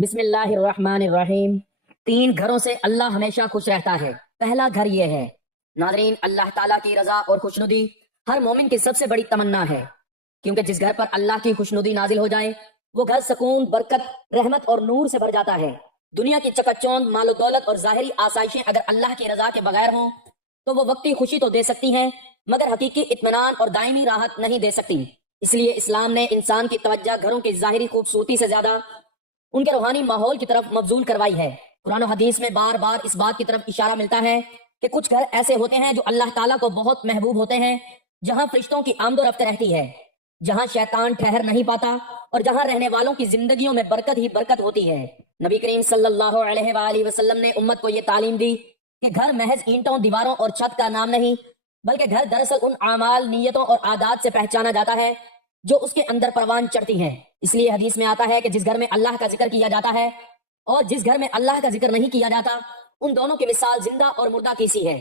بسم اللہ الرحمن الرحیم۔ تین گھروں سے اللہ ہمیشہ خوش رہتا ہے۔ پہلا گھر یہ ہے۔ ناظرین، اللہ تعالیٰ کی رضا اور خوشنودی ہر مومن کی سب سے بڑی تمنا ہے، کیونکہ جس گھر پر اللہ کی خوشنودی نازل ہو جائے وہ گھر سکون، برکت، رحمت اور نور سے بھر جاتا ہے۔ دنیا کی چکچوند، مال و دولت اور ظاہری آسائشیں اگر اللہ کی رضا کے بغیر ہوں تو وہ وقتی خوشی تو دے سکتی ہیں، مگر حقیقی اطمینان اور دائمی راحت نہیں دے سکتی۔ اس لیے اسلام نے انسان کی توجہ گھروں کی ظاہری خوبصورتی سے زیادہ ان کے روحانی ماحول کی طرف مبذول کروائی ہے۔ قرآن و حدیث میں بار بار اس بات کی طرف اشارہ ملتا ہے کہ کچھ گھر ایسے ہوتے ہیں جو اللہ تعالیٰ کو بہت محبوب ہوتے ہیں، جہاں فرشتوں کی آمد و رفت رہتی ہے، جہاں شیطان ٹھہر نہیں پاتا اور جہاں رہنے والوں کی زندگیوں میں برکت ہی برکت ہوتی ہے۔ نبی کریم صلی اللہ علیہ وآلہ وسلم نے امت کو یہ تعلیم دی کہ گھر محض اینٹوں، دیواروں اور چھت کا نام نہیں، بلکہ گھر دراصل ان اعمال، نیتوں اور عادات سے پہچانا جاتا ہے جو اس کے اندر پروان چڑھتی ہیں۔ اس لیے حدیث میں آتا ہے کہ جس گھر میں اللہ کا ذکر کیا جاتا ہے اور جس گھر میں اللہ کا ذکر نہیں کیا جاتا، ان دونوں کی مثال زندہ اور مردہ کی سی ہے۔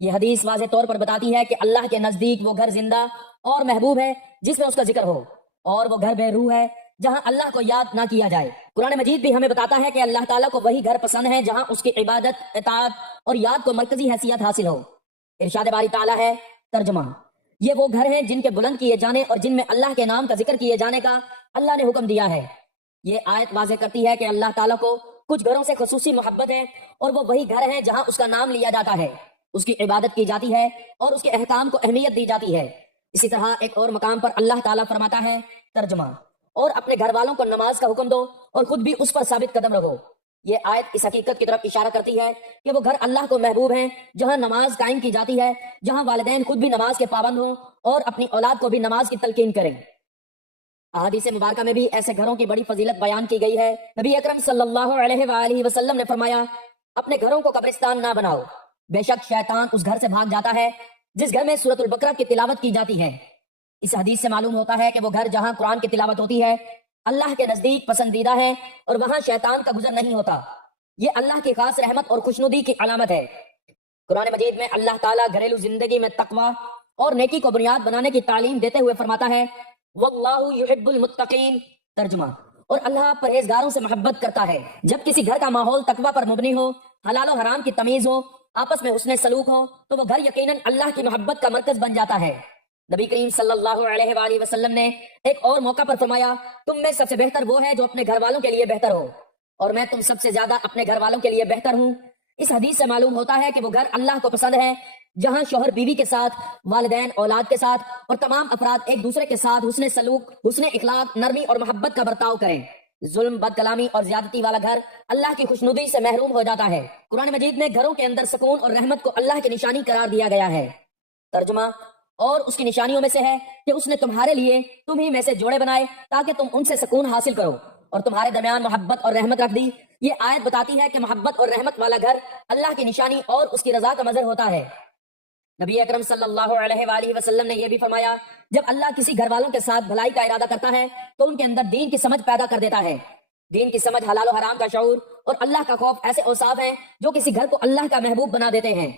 یہ حدیث واضح طور پر بتاتی ہے کہ اللہ کے نزدیک وہ گھر زندہ اور محبوب ہے جس میں اس کا ذکر ہو، اور وہ گھر بے روح ہے جہاں اللہ کو یاد نہ کیا جائے۔ قرآن مجید بھی ہمیں بتاتا ہے کہ اللہ تعالیٰ کو وہی گھر پسند ہے جہاں اس کی عبادت، اطاعت اور یاد کو مرکزی حیثیت حاصل ہو۔ ارشاد باری تعالیٰ ہے، ترجمہ: یہ وہ گھر ہیں جن کے بلند کیے جانے اور جن میں اللہ کے نام کا ذکر کیے جانے کا اللہ نے حکم دیا ہے۔ یہ آیت واضح کرتی ہے کہ اللہ تعالیٰ کو کچھ گھروں سے خصوصی محبت ہے، اور وہ وہی گھر ہیں جہاں اس کا نام لیا جاتا ہے، اس کی عبادت کی جاتی ہے اور اس کے احکام کو اہمیت دی جاتی ہے۔ اسی طرح ایک اور مقام پر اللہ تعالیٰ فرماتا ہے، ترجمہ: اور اپنے گھر والوں کو نماز کا حکم دو اور خود بھی اس پر ثابت قدم رہو۔ یہ آیت اس حقیقت کی طرف اشارہ کرتی ہے کہ وہ گھر اللہ کو محبوب ہیں جہاں نماز قائم کی جاتی ہے، جہاں والدین خود بھی نماز کے پابند ہوں اور اپنی اولاد کو بھی نماز کی تلقین کریں۔ احادیث مبارکہ میں بھی ایسے گھروں کی بڑی فضیلت بیان کی گئی ہے۔ نبی اکرم صلی اللہ علیہ وآلہ وسلم نے فرمایا، اپنے گھروں کو قبرستان نہ بناؤ، بے شک شیطان اس گھر سے بھاگ جاتا ہے جس گھر میں سورۃ البقرہ کی تلاوت کی جاتی ہے۔ اس حدیث سے معلوم ہوتا ہے کہ وہ گھر جہاں قرآن کی تلاوت ہوتی ہے اللہ کے نزدیک پسندیدہ ہے، اور وہاں شیطان کا گزر نہیں ہوتا۔ یہ اللہ کی خاص رحمت اور خوشنودی کی علامت ہے۔ قرآن مجید میں اللہ تعالیٰ گھریلو زندگی میں تقوی اور نیکی کو بنیاد بنانے کی تعلیم دیتے ہوئے فرماتا ہے، واللہ یحب المتقین، ترجمہ: اور اللہ پرہیزگاروں سے محبت کرتا ہے۔ جب کسی گھر کا ماحول تقوی پر مبنی ہو، حلال و حرام کی تمیز ہو، آپس میں حسن سلوک ہو، تو وہ گھر یقیناً اللہ کی محبت کا مرکز بن جاتا ہے۔ نبی کریم صلی اللہ علیہ وآلہ وسلم نے ایک اور موقع پر فرمایا، تم میں سب سے بہتر وہ ہے جو اپنے گھر والوں کے لیے بہتر ہو، اور میں تم سب سے زیادہ اپنے گھر والوں کے لیے بہتر ہوں۔ اس حدیث سے معلوم ہوتا ہے کہ وہ گھر اللہ کو پسند ہے جہاں شوہر بیوی کے ساتھ، والدین اولاد کے ساتھ، اور تمام افراد ایک دوسرے کے ساتھ حسن سلوک، حسن اخلاق، نرمی اور محبت کا برتاؤ کریں۔ ظلم، بد کلامی اور زیادتی والا گھر اللہ کی خوشنودی سے محروم ہو جاتا ہے۔ قرآن مجید میں گھروں کے اندر سکون اور رحمت کو اللہ کی نشانی قرار دیا گیا ہے۔ ترجمہ: اور اس کی نشانیوں میں سے ہے کہ اس نے تمہارے لیے تم ہی میں سے جوڑے بنائے تاکہ تم ان سے سکون حاصل کرو، اور تمہارے درمیان محبت اور رحمت رکھ دی۔ یہ آیت بتاتی ہے کہ محبت اور رحمت والا گھر اللہ کی نشانی اور اس کی رضا کا مظہر ہوتا ہے۔ نبی اکرم صلی اللہ علیہ وآلہ وسلم نے یہ بھی فرمایا، جب اللہ کسی گھر والوں کے ساتھ بھلائی کا ارادہ کرتا ہے تو ان کے اندر دین کی سمجھ پیدا کر دیتا ہے۔ دین کی سمجھ، حلال و حرام کا شعور اور اللہ کا خوف ایسے اوصاف ہیں جو کسی گھر کو اللہ کا محبوب بنا دیتے ہیں۔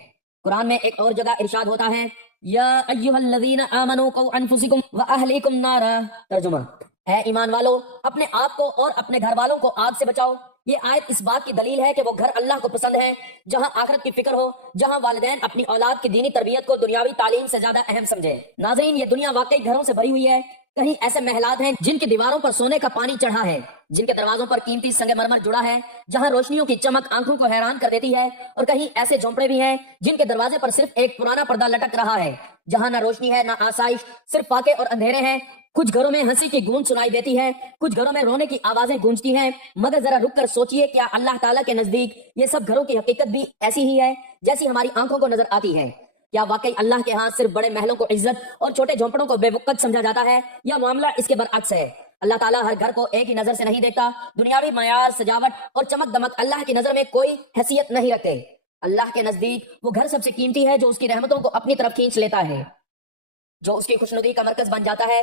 قرآن میں ایک اور جگہ ارشاد ہوتا ہے، یا ایھا الذین آمنوا قوا انفسکم واہلیکم نارا، ترجمہ: اے ایمان والو، اپنے آپ کو اور اپنے گھر والوں کو آگ سے بچاؤ۔ یہ آیت اس بات کی دلیل ہے کہ وہ گھر اللہ کو پسند ہے جہاں آخرت کی فکر ہو، جہاں والدین اپنی اولاد کی دینی تربیت کو دنیاوی تعلیم سے زیادہ اہم سمجھے۔ ناظرین، یہ دنیا واقعی گھروں سے بھری ہوئی ہے۔ کہیں ایسے محلات ہیں جن کی دیواروں پر سونے کا پانی چڑھا ہے، جن کے دروازوں پر قیمتی سنگ مرمر جڑا ہے، جہاں روشنیوں کی چمک آنکھوں کو حیران کر دیتی ہے، اور کہیں ایسے جھونپڑے بھی ہیں جن کے دروازے پر صرف ایک پرانا پردہ لٹک رہا ہے، جہاں نہ روشنی ہے، نہ آسائش، صرف فاقے اور اندھیرے ہیں۔ کچھ گھروں میں ہنسی کی گونج سنائی دیتی ہے، کچھ گھروں میں رونے کی آوازیں گونجتی ہیں، مگر ذرا رک کر سوچئے، کیا اللہ تعالیٰ کے نزدیک یہ سب گھروں کی حقیقت بھی ایسی ہی ہے جیسی ہماری آنکھوں کو نظر آتی ہے؟ کیا واقعی اللہ کے ہاں صرف بڑے محلوں کو عزت اور چھوٹے جھونپڑوں کو بے وقت سمجھا جاتا ہے، یا معاملہ اس کے برعکس ہے؟ اللہ تعالیٰ ہر گھر کو ایک ہی نظر سے نہیں دیکھتا۔ دنیاوی معیار، سجاوٹ اور چمک دمک اللہ کی نظر میں کوئی حیثیت نہیں رکھتے۔ اللہ کے نزدیک وہ گھر سب سے قیمتی ہے جو اس کی رحمتوں کو اپنی طرف کھینچ لیتا ہے، جو اس کی خوشنودی کا مرکز بن جاتا ہے۔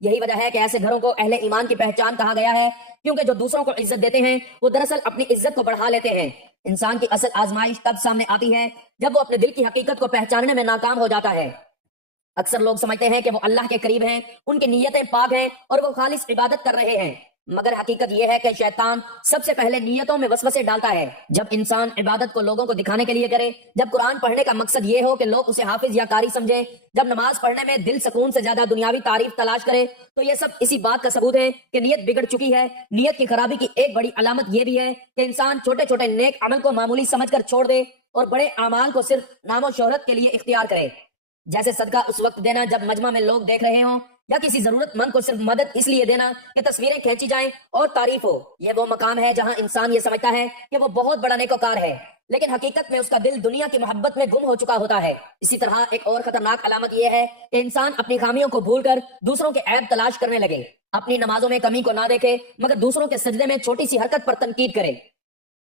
یہی وجہ ہے کہ ایسے گھروں کو اہل ایمان کی پہچان کہا گیا ہے، کیونکہ جو دوسروں کو عزت دیتے ہیں وہ دراصل اپنی عزت کو بڑھا لیتے ہیں۔ انسان کی اصل آزمائش تب سامنے آتی ہے جب وہ اپنے دل کی حقیقت کو پہچاننے میں ناکام ہو جاتا ہے۔ اکثر لوگ سمجھتے ہیں کہ وہ اللہ کے قریب ہیں، ان کی نیتیں پاک ہیں اور وہ خالص عبادت کر رہے ہیں، مگر حقیقت یہ ہے کہ شیطان سب سے پہلے نیتوں میں وسوسے ڈالتا ہے۔ جب انسان عبادت کو لوگوں کو دکھانے کے لیے کرے، جب قرآن پڑھنے کا مقصد یہ ہو کہ لوگ اسے حافظ یا قاری سمجھیں، جب نماز پڑھنے میں دل سکون سے زیادہ دنیاوی تعریف تلاش کرے، تو یہ سب اسی بات کا ثبوت ہے کہ نیت بگڑ چکی ہے۔ نیت کی خرابی کی ایک بڑی علامت یہ بھی ہے کہ انسان چھوٹے چھوٹے نیک عمل کو معمولی سمجھ کر چھوڑ دے اور بڑے اعمال کو صرف نام و شہرت کے لیے اختیار کرے، جیسے صدقہ اس وقت دینا جب مجمع میں لوگ دیکھ رہے ہوں، یا کسی ضرورت مند کو صرف مدد اس لیے دینا کہ تصویریں کھینچی جائیں اور تعریف ہو۔ یہ وہ مقام ہے جہاں انسان یہ سمجھتا ہے کہ وہ بہت بڑا نیکوکار ہے، لیکن حقیقت میں اس کا دل دنیا کی محبت میں گم ہو چکا ہوتا ہے۔ اسی طرح ایک اور خطرناک علامت یہ ہے کہ انسان اپنی خامیوں کو بھول کر دوسروں کے عیب تلاش کرنے لگے، اپنی نمازوں میں کمی کو نہ دیکھے مگر دوسروں کے سجدے میں چھوٹی سی حرکت پر تنقید کرے،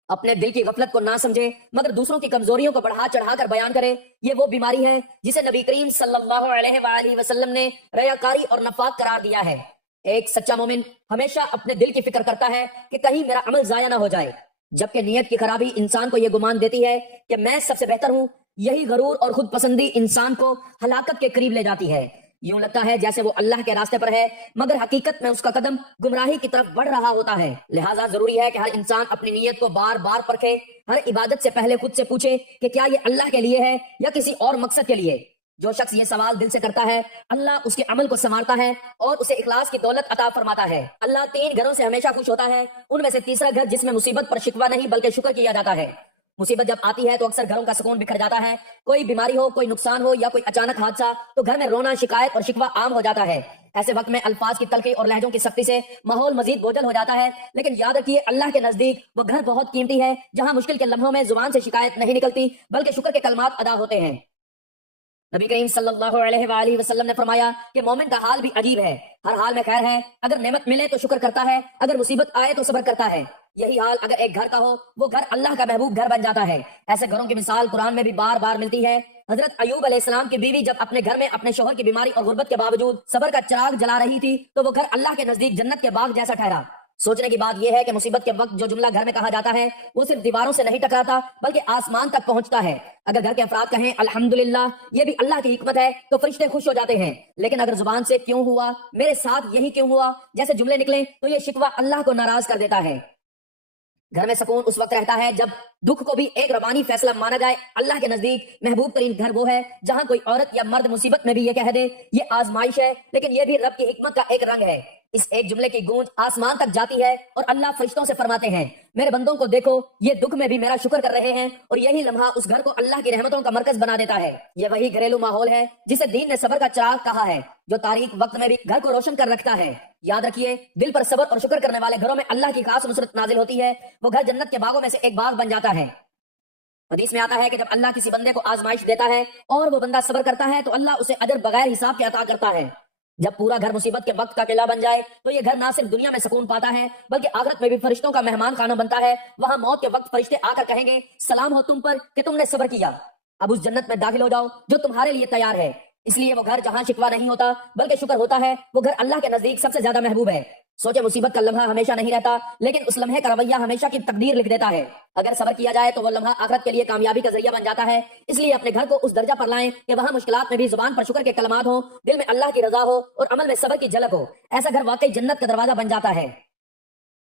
اپنے دل کی غفلت کو نہ سمجھے مگر دوسروں کی کمزوریوں کو بڑھا چڑھا کر بیان کرے۔ یہ وہ بیماری ہے جسے نبی کریم صلی اللہ علیہ وآلہ وسلم نے ریاکاری اور نفاق قرار دیا ہے۔ ایک سچا مومن ہمیشہ اپنے دل کی فکر کرتا ہے کہ کہیں میرا عمل ضائع نہ ہو جائے، جبکہ نیت کی خرابی انسان کو یہ گمان دیتی ہے کہ میں سب سے بہتر ہوں۔ یہی غرور اور خود پسندی انسان کو ہلاکت کے قریب لے جاتی ہے۔ یوں لگتا ہے جیسے وہ اللہ کے راستے پر ہے، مگر حقیقت میں اس کا قدم گمراہی کی طرف بڑھ رہا ہوتا ہے۔ لہٰذا ضروری ہے کہ ہر انسان اپنی نیت کو بار بار پرکھے، ہر عبادت سے پہلے خود سے پوچھے کہ کیا یہ اللہ کے لیے ہے یا کسی اور مقصد کے لیے۔ جو شخص یہ سوال دل سے کرتا ہے، اللہ اس کے عمل کو سنوارتا ہے اور اسے اخلاص کی دولت عطا فرماتا ہے۔ اللہ 3 گھروں سے ہمیشہ خوش ہوتا ہے، ان میں سے تیسرا گھر جس میں مصیبت پر شکوہ نہیں بلکہ شکر کیا جاتا ہے۔ مصیبت جب آتی ہے تو اکثر گھروں کا سکون بکھر جاتا ہے، کوئی بیماری ہو، کوئی نقصان ہو یا کوئی اچانک حادثہ تو گھر میں رونا، شکایت اور شکوہ عام ہو جاتا ہے۔ ایسے وقت میں الفاظ کی تلخی اور لہجوں کی سختی سے ماحول مزید بوجھل ہو جاتا ہے، لیکن یاد رکھیے اللہ کے نزدیک وہ گھر بہت قیمتی ہے جہاں مشکل کے لمحوں میں زبان سے شکایت نہیں نکلتی بلکہ شکر کے کلمات ادا ہوتے ہیں۔ نبی کریم صلی اللہ علیہ وآلہ وسلم نے فرمایا کہ مومن کا حال بھی عجیب ہے، ہر حال میں خیر ہے، اگر نعمت ملے تو شکر کرتا ہے، اگر مصیبت آئے تو صبر کرتا ہے۔ یہی حال اگر ایک گھر کا ہو، وہ گھر اللہ کا محبوب گھر بن جاتا ہے۔ ایسے گھروں کی مثال قرآن میں بھی بار بار ملتی ہے۔ حضرت ایوب علیہ السلام کی بیوی جب اپنے گھر میں اپنے شوہر کی بیماری اور غربت کے باوجود صبر کا چراغ جلا رہی تھی تو وہ گھر اللہ کے نزدیک جنت کے باغ جیسا ٹھہرا۔ سوچنے کی بات یہ ہے کہ مصیبت کے وقت جو جملہ گھر میں کہا جاتا ہے وہ صرف دیواروں سے نہیں ٹکراتا بلکہ آسمان تک پہنچتا ہے۔ اگر گھر کے افراد کہیں الحمدللہ، یہ بھی اللہ کی حکمت ہے، تو فرشتے خوش ہو جاتے ہیں، لیکن اگر زبان سے کیوں ہوا، میرے ساتھ یہی کیوں ہوا جیسے جملے نکلیں تو یہ شکوہ اللہ کو ناراض کر دیتا ہے۔ گھر میں سکون اس وقت رہتا ہے جب دکھ کو بھی ایک ربانی فیصلہ مانا جائے۔ اللہ کے نزدیک محبوب ترین گھر وہ ہے جہاں کوئی عورت یا مرد مصیبت میں بھی یہ کہہ دے یہ آزمائش ہے، لیکن یہ بھی رب کی حکمت کا ایک رنگ ہے۔ اس ایک جملے کی گونج آسمان تک جاتی ہے اور اللہ فرشتوں سے فرماتے ہیں میرے بندوں کو دیکھو، یہ دکھ میں بھی میرا شکر کر رہے ہیں، اور یہی لمحہ اس گھر کو اللہ کی رحمتوں کا مرکز بنا دیتا ہے۔ یہ وہی گھریلو ماحول ہے جسے دین نے صبر کا چراغ کہا ہے، جو تاریک وقت میں بھی گھر کو روشن کر رکھتا ہے۔ یاد رکھیے، دل پر صبر اور شکر کرنے والے گھروں میں اللہ کی خاص نصرت نازل ہوتی ہے، وہ گھر جنت کے باغوں میں سے ایک باغ بن جاتا ہے۔ حدیث میں آتا ہے کہ جب اللہ کسی بندے کو آزمائش دیتا ہے اور وہ بندہ صبر کرتا ہے تو اللہ اسے اجر بغیر حساب کے عطا کرتا ہے۔ جب پورا گھر مصیبت کے وقت کا قلعہ بن جائے تو یہ گھر نہ صرف دنیا میں سکون پاتا ہے بلکہ آخرت میں بھی فرشتوں کا مہمان خانہ بنتا ہے۔ وہاں موت کے وقت فرشتے آ کر کہیں گے سلام ہو تم پر کہ تم نے صبر کیا، اب اس جنت میں داخل ہو جاؤ جو تمہارے لیے تیار ہے۔ اس لیے وہ گھر جہاں شکوہ نہیں ہوتا بلکہ شکر ہوتا ہے، وہ گھر اللہ کے نزدیک سب سے زیادہ محبوب ہے۔ سوچے، مصیبت کا لمحہ ہمیشہ نہیں رہتا، لیکن اس لمحے کا رویہ ہمیشہ کی تقدیر لکھ دیتا ہے۔ اگر صبر کیا جائے تو وہ لمحہ آخرت کے لیے کامیابی کا ذریعہ بن جاتا ہے۔ اس لیے اپنے گھر کو اس درجہ پر لائیں کہ وہاں مشکلات میں بھی زبان پر شکر کے کلمات ہوں، دل میں اللہ کی رضا ہو اور عمل میں صبر کی جھلک ہو۔ ایسا گھر واقعی جنت کا دروازہ بن جاتا ہے۔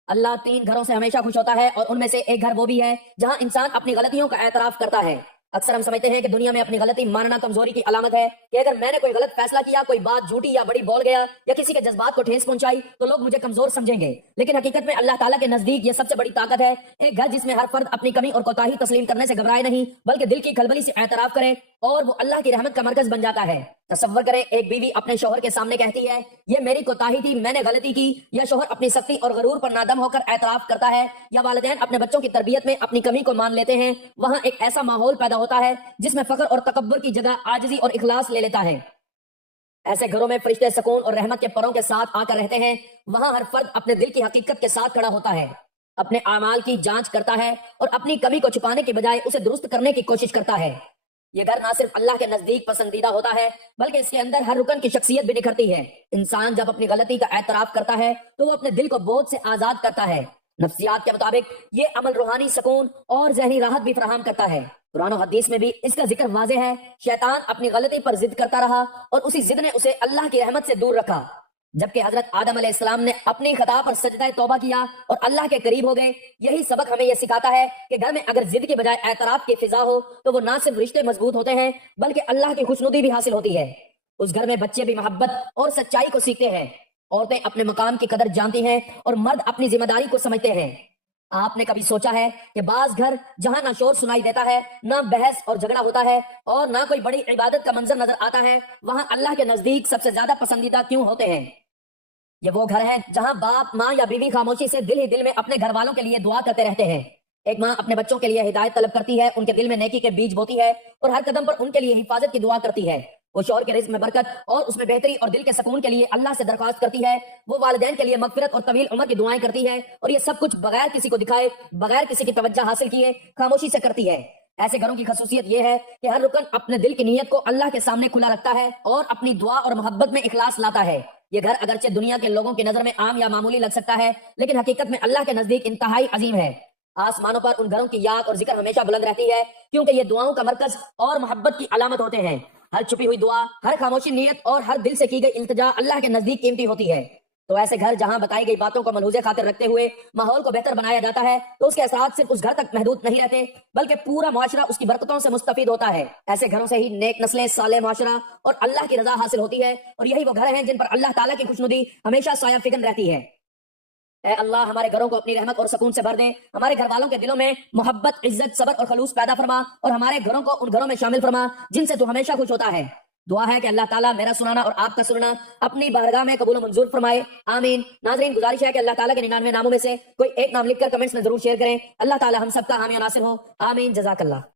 اللہ 3 گھروں سے ہمیشہ خوش ہوتا ہے، اور ان میں سے ایک گھر وہ بھی ہے جہاں انسان اپنی غلطیوں کا اعتراف کرتا ہے۔ اکثر ہم سمجھتے ہیں کہ دنیا میں اپنی غلطی ماننا کمزوری کی علامت ہے، کہ اگر میں نے کوئی غلط فیصلہ کیا، کوئی بات جھوٹی یا بڑی بول گیا یا کسی کے جذبات کو ٹھیس پہنچائی تو لوگ مجھے کمزور سمجھیں گے۔ لیکن حقیقت میں اللہ تعالیٰ کے نزدیک یہ سب سے بڑی طاقت ہے، ایک گھر جس میں ہر فرد اپنی کمی اور کوتاہی تسلیم کرنے سے گھبرائے نہیں بلکہ دل کی کھلبلی سے اعتراف کرے، اور وہ اللہ کی رحمت کا مرکز بن جاتا ہے۔ تصور کریں، ایک بیوی اپنے شوہر کے سامنے کہتی ہے یہ میری کوتاہی تھی، میں نے غلطی کی، یا شوہر اپنی سختی اور غرور پر نادم ہو کر اعتراف کرتا ہے، یا والدین اپنے بچوں کی تربیت میں اپنی کمی کو مان لیتے ہیں، وہاں ایک ایسا ماحول پیدا ہوتا ہے جس میں فخر اور تکبر کی جگہ عاجزی اور اخلاص لے لیتا ہے۔ ایسے گھروں میں فرشتے سکون اور رحمت کے پروں کے ساتھ آ کر رہتے ہیں، وہاں ہر فرد اپنے دل کی حقیقت کے ساتھ کھڑا ہوتا ہے، اپنے اعمال کی جانچ کرتا ہے اور اپنی کمی کو چھپانے کے بجائے اسے درست کرنے کی کوشش کرتا ہے۔ یہ گھر نہ صرف اللہ کے نزدیک پسندیدہ ہوتا ہے بلکہ اس کے اندر ہر رکن کی شخصیت بھی نکھرتی ہے۔ انسان جب اپنی غلطی کا اعتراف کرتا ہے تو وہ اپنے دل کو بوجھ سے آزاد کرتا ہے۔ نفسیات کے مطابق یہ عمل روحانی سکون اور ذہنی راحت بھی فراہم کرتا ہے۔ قرآن و حدیث میں بھی اس کا ذکر واضح ہے۔ شیطان اپنی غلطی پر ضد کرتا رہا اور اسی ضد نے اسے اللہ کی رحمت سے دور رکھا، جبکہ حضرت آدم علیہ السلام نے اپنی خطا پر سجدہ توبہ کیا اور اللہ کے قریب ہو گئے۔ یہی سبق ہمیں یہ سکھاتا ہے کہ گھر میں اگر ضد کے بجائے اعتراف کی فضا ہو تو وہ نہ صرف رشتے مضبوط ہوتے ہیں بلکہ اللہ کی خوشنودی بھی حاصل ہوتی ہے۔ اس گھر میں بچے بھی محبت اور سچائی کو سیکھتے ہیں، عورتیں اپنے مقام کی قدر جانتی ہیں اور مرد اپنی ذمہ داری کو سمجھتے ہیں۔ آپ نے کبھی سوچا ہے کہ بعض گھر جہاں نہ شور سنائی دیتا ہے، نہ بحث اور جھگڑا ہوتا ہے اور نہ کوئی بڑی عبادت کا منظر نظر آتا ہے، وہاں اللہ کے نزدیک سب سے زیادہ پسندیدہ کیوں ہوتے ہیں؟ یہ وہ گھر ہیں جہاں باپ، ماں یا بیوی خاموشی سے دل ہی دل میں اپنے گھر والوں کے لیے دعا کرتے رہتے ہیں۔ ایک ماں اپنے بچوں کے لیے ہدایت طلب کرتی ہے، ان کے دل میں نیکی کے بیج بوتی ہے اور ہر قدم پر ان کے لیے حفاظت کی دعا کرتی ہے۔ وہ شوہر کے رزق میں برکت اور اس میں بہتری اور دل کے سکون کے لیے اللہ سے درخواست کرتی ہے۔ وہ والدین کے لیے مغفرت اور طویل عمر کی دعائیں کرتی ہے اور یہ سب کچھ بغیر کسی کو دکھائے، بغیر کسی کی توجہ حاصل کیے خاموشی سے کرتی ہے۔ ایسے گھروں کی خصوصیت یہ ہے کہ ہر رکن اپنے دل کی نیت کو اللہ کے سامنے کھلا رکھتا ہے اور اپنی دعا اور محبت میں اخلاص لاتا ہے۔ یہ گھر اگرچہ دنیا کے لوگوں کی نظر میں عام یا معمولی لگ سکتا ہے لیکن حقیقت میں اللہ کے نزدیک انتہائی عظیم ہے۔ آسمانوں پر ان گھروں کی یاد اور ذکر ہمیشہ بلند رہتی ہے کیونکہ یہ دعاؤں کا مرکز اور محبت کی علامت ہوتے ہیں۔ ہر چھپی ہوئی دعا، ہر خاموشی نیت اور ہر دل سے کی گئی التجا اللہ کے نزدیک قیمتی ہوتی ہے۔ تو ایسے گھر جہاں بتائی گئی باتوں کو ملحوظ خاطر رکھتے ہوئے ماحول کو بہتر بنایا جاتا ہے تو اس کے اثرات صرف اس گھر تک محدود نہیں رہتے بلکہ پورا معاشرہ اس کی برکتوں سے مستفید ہوتا ہے۔ ایسے گھروں سے ہی نیک نسلیں، صالح معاشرہ اور اللہ کی رضا حاصل ہوتی ہے اور یہی وہ گھر ہیں جن پر اللہ تعالیٰ کی خوشنودی ہمیشہ سایہ فکن رہتی ہے۔ اے اللہ ہمارے گھروں کو اپنی رحمت اور سکون سے بھر دے، ہمارے گھر والوں کے دلوں میں محبت، عزت، صبر اور خلوص پیدا فرما اور ہمارے گھروں کو ان گھروں میں شامل فرما جن سے تو ہمیشہ خوش ہوتا ہے۔ دعا ہے کہ اللہ تعالیٰ میرا سنانا اور آپ کا سننا اپنی بارگاہ میں قبول و منظور فرمائے، آمین۔ ناظرین، گزارش ہے کہ اللہ تعالیٰ کے 99 ناموں میں سے کوئی ایک نام لکھ کر کمنٹس میں ضرور شیئر کریں۔ اللہ تعالیٰ ہم سب کا حامی و ناصر ہو، آمین۔ جزاک اللہ۔